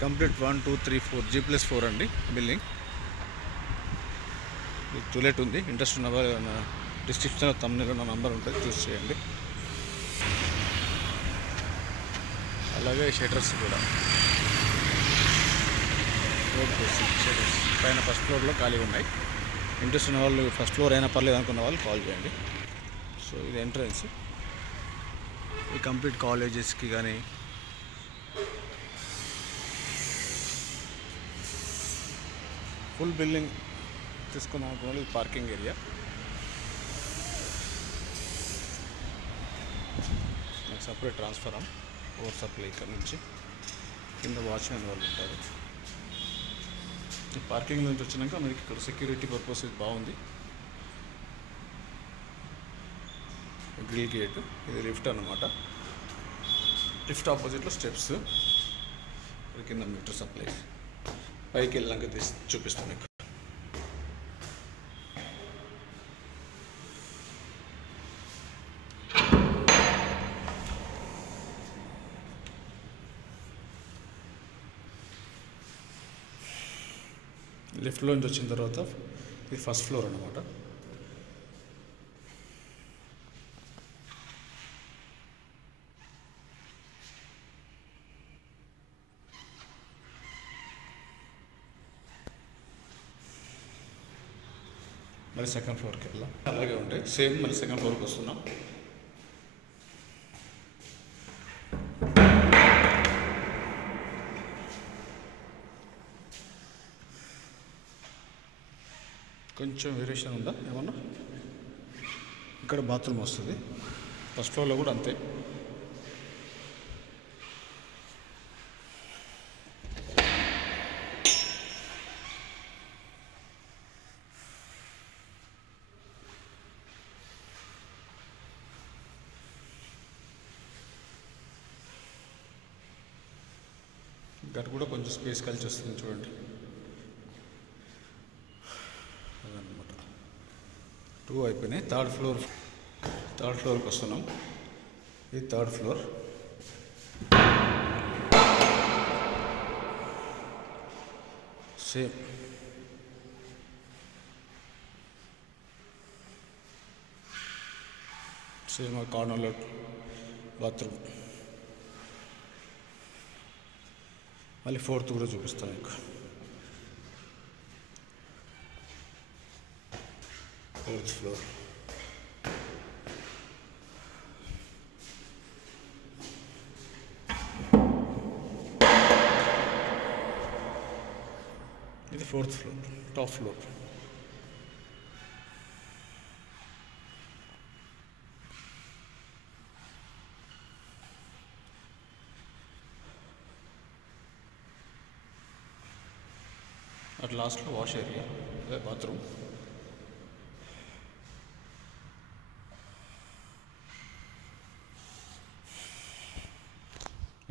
Complete 1 2 3 4 G+4 అండి building. To let ఉంది. Interest ఉన్న వాళ్ళు డిస్క్రిప్షన్లో తమ్మునిలో నా నంబర్ ఉంటుంది, చూస్ చేయండి. అలాగే షటర్స్ కూడా రోడ్ షటర్స్ పైన ఫస్ట్ ఫ్లోర్లో ఖాళీ ఉన్నాయి. ఇంట్రెస్ట్ ఉన్న వాళ్ళు ఫస్ట్ ఫ్లోర్ అయినా పర్లేదు అనుకున్న వాళ్ళు కాల్ చేయండి. సో ఇది ఎంట్రన్స్. ఈ కంప్లీట్ కాలేజెస్కి కానీ ఫుల్ బిల్డింగ్ తీసుకున్నాం అనుకోవాలి. పార్కింగ్ ఏరియా, నాకు సపరేట్ ట్రాన్స్ఫారం ఓవర్ సప్లై ఇక్కడ నుంచి కింద వాచ్మెన్ వాళ్ళు ఉంటారు. ఈ పార్కింగ్ నుంచి వచ్చినాక మనకి ఇక్కడ సెక్యూరిటీ పర్పస్ ఇది బాగుంది. గ్రిల్ గేట్, ఇది లిఫ్ట్ అన్నమాట. లిఫ్ట్ ఆపోజిట్లో స్టెప్స్, కింద మీటర్ సప్లై. పైకి వెళ్ళాక చూపిస్తాను మీకు. లిఫ్ట్లో నుంచి వచ్చిన తర్వాత ఇది ఫస్ట్ ఫ్లోర్ అన్నమాట. మరి సెకండ్ ఫ్లోర్కి వెళ్ళాం. అలాగే ఉంటాయి సేమ్. మళ్ళీ సెకండ్ ఫ్లోర్కి వస్తున్నాం. కొంచెం వేరియేషన్ ఉందా ఏమన్నా? ఇక్కడ బాత్రూమ్ వస్తుంది. ఫస్ట్ ఫ్లోర్లో కూడా అంతే. ఇక్కడ కూడా కొంచెం స్పేస్ కలిసి వస్తుంది చూడండి. అదనమాట. 2 అయిపోయినాయి. థర్డ్ ఫ్లోర్కి వస్తున్నాం. ఇది థర్డ్ ఫ్లోర్. సేమ్ కార్నర్లో బాత్రూమ్. మళ్ళీ ఫోర్త్ కూడా చూపిస్తాను మీకు. Fourth floor. ఇది fourth floor, top floor. At లాస్ట్లో వాష్ ఏరియా, అదే బాత్రూమ్.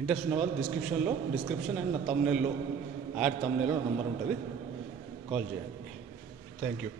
ఇంట్రెస్ట్ ఉన్న వాళ్ళు డిస్క్రిప్షన్ అండ్ నా తమ్నెల్లో యాడ్ నంబర్ ఉంటుంది, కాల్ చేయండి. Thank you.